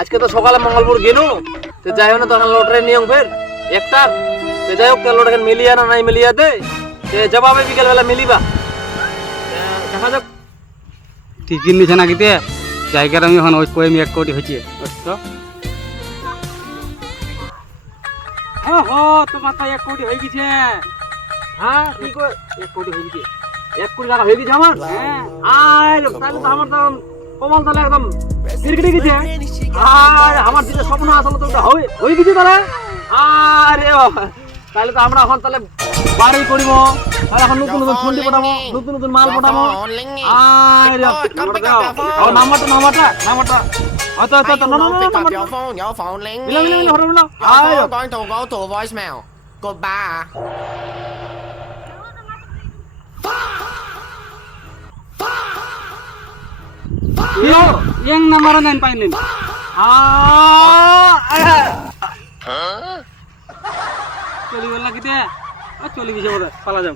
আজকে তো সকালে মঙ্গলপুর গেলু তো যাই হোক না তখন লটারি নিয়ম ফের একটা তো যাই হোক তেল লটারি মিলিয়া না নাই মিলিয়া দে তে জবাবে বিকেল বেলা মিলিবা দেখা যাক টিকিট নিছে না কিতে জায়গার আমি এখন ওই কই 1 কোটি হইছে তো ওহো তোমার তো 1 কোটি হয়ে গেছে হ্যাঁ কি কই 1 কোটি হয়ে গেছে 1 কোটি টাকা হয়ে গেছে আমার হ্যাঁ আয় লোক তাহলে তো আমার তখন কমল তাহলে একদম ক্রিকেটে গেছে আর আমার যেটা স্বপ্ন আসলে তো ওটা হয়ে গেছে তাহলে আরে বাবা তাহলে তো আমরা এখন তাহলে বাড়ি করিব তাহলে এখন নতুন নতুন ফন্ডি পাঠাবো নতুন নতুন মাল পাঠাবো আরে নাম্বারটা আচ্ছা মিলা হলো না আয় going to go to voicemail. Goodbye. yang nomor 9 painin চলি গেল না কিতে চলি গেছে বোধ পালা যাও